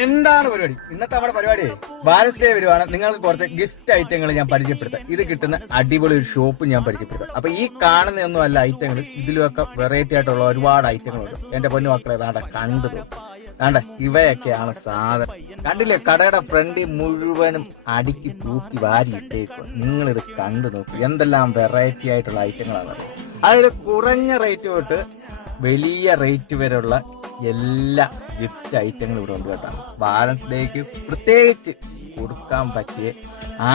എന്താണ് പരിപാടി? ഇന്നത്തെ നമ്മുടെ പരിപാടി വാലൻസ് ഡേ വരുവാണ്. നിങ്ങൾക്ക് കുറച്ച് ഗിഫ്റ്റ് ഐറ്റങ്ങൾ ഞാൻ പരിചയപ്പെടുത്താം. ഇത് കിട്ടുന്ന അടിപൊളി ഒരു ഷോപ്പ് ഞാൻ പരിചയപ്പെടുത്താം. അപ്പൊ ഈ കാണുന്നൊന്നും അല്ല ഐറ്റങ്ങൾ, ഇതിലൊക്കെ വെറൈറ്റി ആയിട്ടുള്ള ഒരുപാട് ഐറ്റങ്ങളുണ്ട്. എന്റെ പൊന്നു മക്കളെ നാട്ടെ കണ്ടു വേണ്ട, ഇവയൊക്കെയാണ് സാധനം. കണ്ടില്ലേ, കടയുടെ ഫ്രണ്ട് മുഴുവനും അടുക്കി തൂക്കി വാരി ഇട്ടേക്കുക. നിങ്ങളിത് കണ്ടു നോക്കൂ, എന്തെല്ലാം വെറൈറ്റി ആയിട്ടുള്ള ഐറ്റങ്ങളാണ്. അതായത് കുറഞ്ഞ റേറ്റ് തൊട്ട് വലിയ റേറ്റ് വരെയുള്ള എല്ലാ ഗിഫ്റ്റ് ഐറ്റങ്ങളും ഇവിടെ ഉണ്ട് കേട്ടോ. വാലൻസ് ഡേക്ക് പ്രത്യേകിച്ച് കൊടുക്കാൻ പറ്റിയ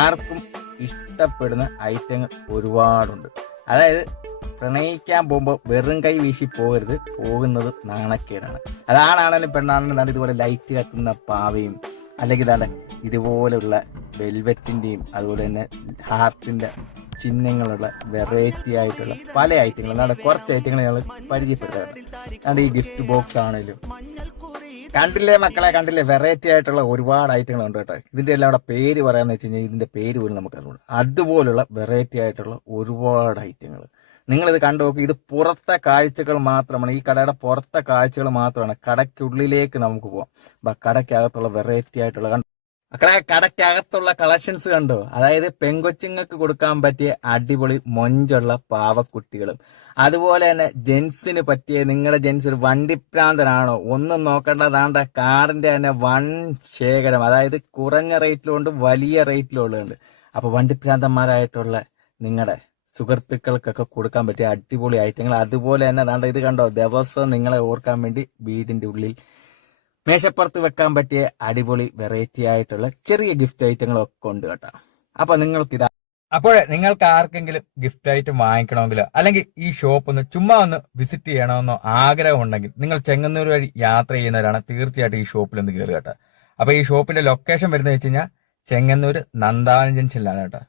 ആർക്കും ഇഷ്ടപ്പെടുന്ന ഐറ്റങ്ങൾ ഒരുപാടുണ്ട്. അതായത് പ്രണയിക്കാൻ പോകുമ്പോൾ വെറും കൈ വീശി പോകരുത്, പോകുന്നത് നാണക്കേടാണ്. അതാണാണെങ്കിലും പെണ്ണാണെങ്കിലും ഇതുപോലെ ലൈറ്റ് കത്തുന്ന പാവയും, അല്ലെങ്കിൽ ഇതുപോലുള്ള വെൽവെറ്റിന്റെയും അതുപോലെ തന്നെ ഹാർട്ടിന്റെ ചിഹ്നങ്ങളുള്ള വെറൈറ്റി ആയിട്ടുള്ള പല ഐറ്റങ്ങളും കുറച്ച് ഐറ്റങ്ങൾ ഞങ്ങൾ പരിചയപ്പെടുത്താറുണ്ട്. ഈ ഗിഫ്റ്റ് ബോക്സ് ആണെങ്കിലും കണ്ടില്ലേ മക്കളെ, കണ്ടില്ലേ, വെറൈറ്റി ആയിട്ടുള്ള ഒരുപാട് ഐറ്റങ്ങളുണ്ട് കേട്ടോ. ഇതിന്റെ എല്ലാം കൂടെ പേര് പറയാന്ന് വെച്ച് കഴിഞ്ഞാൽ ഇതിന്റെ പേര് പോലും നമുക്ക് അറിഞ്ഞൂടാ. അതുപോലുള്ള വെറൈറ്റി ആയിട്ടുള്ള ഒരുപാട് ഐറ്റങ്ങൾ നിങ്ങളിത് കണ്ടു നോക്കി. ഇത് പുറത്തെ കാഴ്ചകൾ മാത്രമാണ്, ഈ കടയുടെ പുറത്തെ കാഴ്ചകൾ മാത്രമാണ്. കടയ്ക്കുള്ളിലേക്ക് നമുക്ക് പോവാം. കടയ്ക്കകത്തുള്ള വെറൈറ്റി ആയിട്ടുള്ള മക്കളെ, കടയ്ക്കകത്തുള്ള കളക്ഷൻസ് കണ്ടോ? അതായത് പെങ്കൊച്ചുങ്ങൾക്ക് കൊടുക്കാൻ പറ്റിയ അടിപൊളി മൊഞ്ചുള്ള പാവക്കുട്ടികളും, അതുപോലെ തന്നെ ജെൻസിന് പറ്റിയ, നിങ്ങളുടെ ജെൻസ് ഒരു വണ്ടിപ്രാന്തനാണോ ഒന്നും നോക്കേണ്ടതാണ്ട കാറിന്റെ തന്നെ വൻ ശേഖരം. അതായത് കുറഞ്ഞ റേറ്റിലുണ്ട്, വലിയ റേറ്റിലുള്ളതുണ്ട്. അപ്പൊ വണ്ടിപ്രാന്തന്മാരായിട്ടുള്ള നിങ്ങളുടെ സുഹൃത്തുക്കൾക്കൊക്കെ കൊടുക്കാൻ പറ്റിയ അടിപൊളി ഐറ്റങ്ങൾ. അതുപോലെ തന്നെ ഇത് കണ്ടോ, ദിവസം നിങ്ങളെ ഓർക്കാൻ വേണ്ടി വീടിന്റെ ഉള്ളിൽ മേശപ്പുറത്ത് വെക്കാൻ പറ്റിയ അടിപൊളി വെറൈറ്റി ആയിട്ടുള്ള ചെറിയ ഗിഫ്റ്റ് ഐറ്റങ്ങളൊക്കെ ഉണ്ട് കേട്ടോ. അപ്പൊ നിങ്ങൾക്ക് ആർക്കെങ്കിലും ഗിഫ്റ്റ് ഐറ്റം വാങ്ങിക്കണമെങ്കിലോ അല്ലെങ്കിൽ ഈ ഷോപ്പ് ഒന്ന് ചുമ്മാ ഒന്ന് വിസിറ്റ് ചെയ്യണമെന്നോ ആഗ്രഹം ഉണ്ടെങ്കിൽ നിങ്ങൾ ചെങ്ങന്നൂർ വഴി യാത്ര ചെയ്യുന്നവരാണ്, തീർച്ചയായിട്ടും ഈ ഷോപ്പിൽ ഒന്ന് കയറുക കേട്ടോ. അപ്പൊ ഈ ഷോപ്പിന്റെ ലൊക്കേഷൻ വരുന്നത് വെച്ച് കഴിഞ്ഞാൽ ചെങ്ങന്നൂർ നന്ദാവനം ജംഗ്ഷനിലാണ് കേട്ടോ.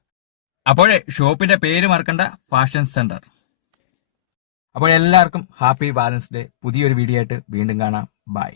അപ്പോഴേ ഷോപ്പിന്റെ പേര് മറക്കണ്ട, ഫാഷൻ സെന്റർ. അപ്പോൾ എല്ലാവർക്കും ഹാപ്പി വാലൻസ് ഡേ. പുതിയൊരു വീഡിയോ ആയിട്ട് വീണ്ടും കാണാം. ബൈ.